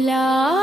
lỡ